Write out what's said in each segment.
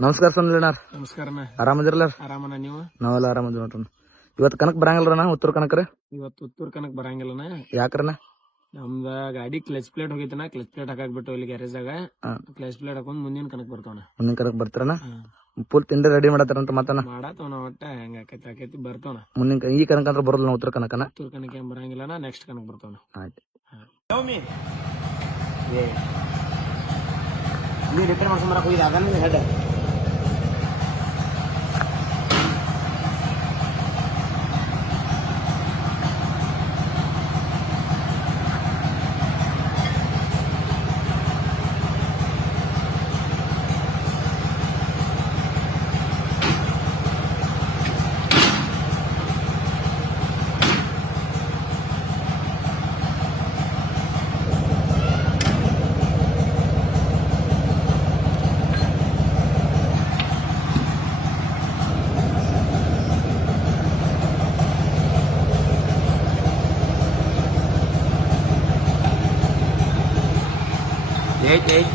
ನಮಸ್ಕಾರ ಸುನಿಲ್ ನಮಸ್ಕಾರ ಆರಾಮದಿರಲ್ಲ? ಆರಾಮನ ನೀವು? ನಾವೆಲ್ಲ ಆರಾಮದಿ ನೋಡ್ರಿ. ಇವತ್ತು ಕನಕ್ ಬರಂಗಿಲ್ರಣ ಉತ್ತರ ಕನಕ್ರ? ಇವತ್ತು ಉತ್ತರ ಕನಕ್ ಬರಂಗಿಲ್ಲನ. ಯಾಕ್ರನ? ನಮ್ದ ಗಾಡಿ ಕ್ಲಚ್ ಪ್ಲೇಟ್ ಹೋಗಿತ್ತನ, ಕ್ಲಚ್ ಪ್ಲೇಟ್ ಹಾಕಾಕ್ಬಿಟ್ಟು ಇಲ್ಲಿ ಗ್ಯಾರೇಜಾಗ ಕ್ಲಚ್ ಪ್ಲೇಟ್ ಹಾಕೊಂಡ್ ಮುಂದಿನ ಕನಕ್ ಬರ್ತಾವಣ. ಮುಂದಿನ ಕನಕ್ ಬರ್ತಾರನ? ಫುಲ್ ತಿಂಡಿ ರೆಡಿ ಮಾಡತ್ತಾರಂತ ಮಾತನ ಮಾಡಾತವನ ಒಟ್ಟ ಹೆಂಗ ಆಕೈತಿ ಬರ್ತಾವಣ. ಮುಂದಿನ ಈ ಕನಕ ಅಂದ್ರೆ ಬರೋಲ್ಲ ಉತ್ತರ ಕನಕನ? ಉತ್ತರ ಕನಕ ಏನ್ ಬರಂಗಿಲ್ಲನ, ನೆಕ್ಸ್ಟ್ ಕನಕ್ ಬರ್ತಾವಣ. ಆಯ್ತು. ನೀ ರಿಪೇರ್ ಮಾಡ್ಕೊಂಬರಕ್ ಹೋಗಿದ ಅದನ್ನ ಹೆಡ್ ಏಯ್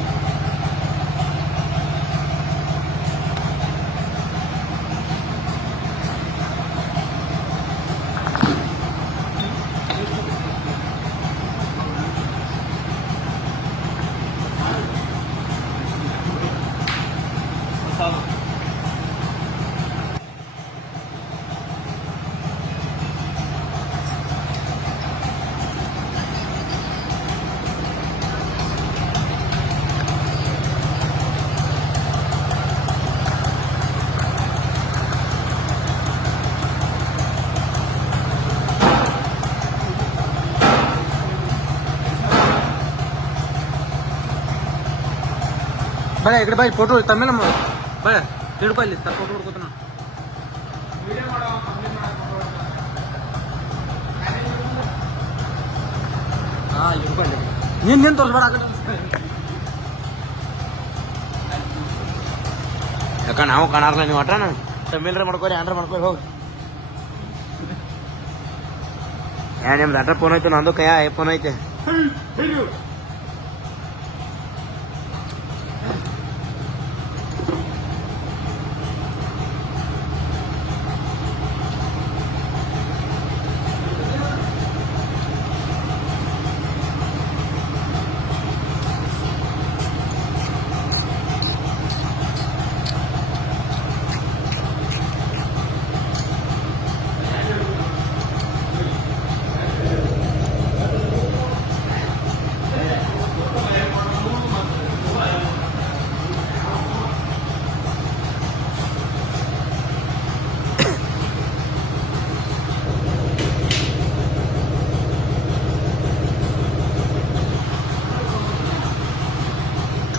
बड़ा इकडे बाई फोटो तमिळ बड़ा तिळपल्ली सर फोटो हुडकोतना ಹಾ ಇಡ್ಕೊಳ್ಳಿ ನೀನ್ ತೋರಿಸ್ಬೇಡ ಆ ಕಡೆ ಯಾಕ ನಾವು ಕಾಣಾರಲ್ಲ ನೀವು ಅಟ್ರಾನ ತಮಿಳ್ರ ಮಾಡ್ಕೋರಿ ಆಂಧ್ರ ಮಾಡ್ಕೋರಿ ಹೋಗಿ ನಿಮ್ದು ಅಟ್ರ ಫೋನ್ ಐತೆ ನಂದು ಕೈ ಫೋನ್ ಐತೆ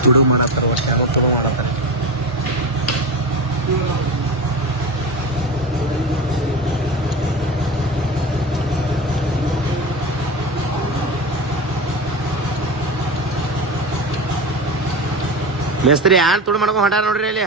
ತುಡು ಮಾಡತ್ತಾರ ಒಟ್ಟು ಯಾವ ತುಡು ಮಾಡತ್ತಾರ ಮೇಸ್ತ್ರಿ ಯಾರು ತುಡು ಮಾಡ್ಕೊಂಡು ಹೊಂಟಾರ ನೋಡ್ರಿ ಅಲ್ಲಿ